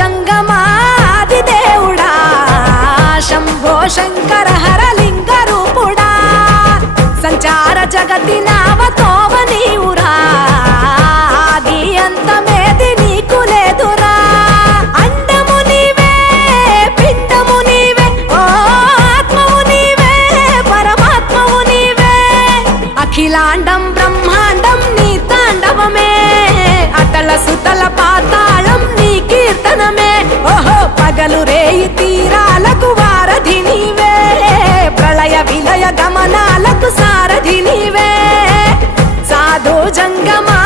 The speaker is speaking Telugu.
జంగమాది దేవుడా శంభో శంకర హరలింగ రూపుడా సంచార జగతి నావతోవ నీవురా ఆది అంతమేది నీకు లేదురా అండము నీవే పిండము నీవే ఓ ఆత్మవు నీవే పరమాత్మవు నీవే అఖిలాండం బ్రహ్మాండం నీ తాండవమే అతల సుతల పాతాళం నీ కీర్తనమే ఓహో పగలు రేయి తీరాలకు వారధి నీవే ప్రళయ విలయ గమనాలకు సారథి నీవే సాధు జంగమా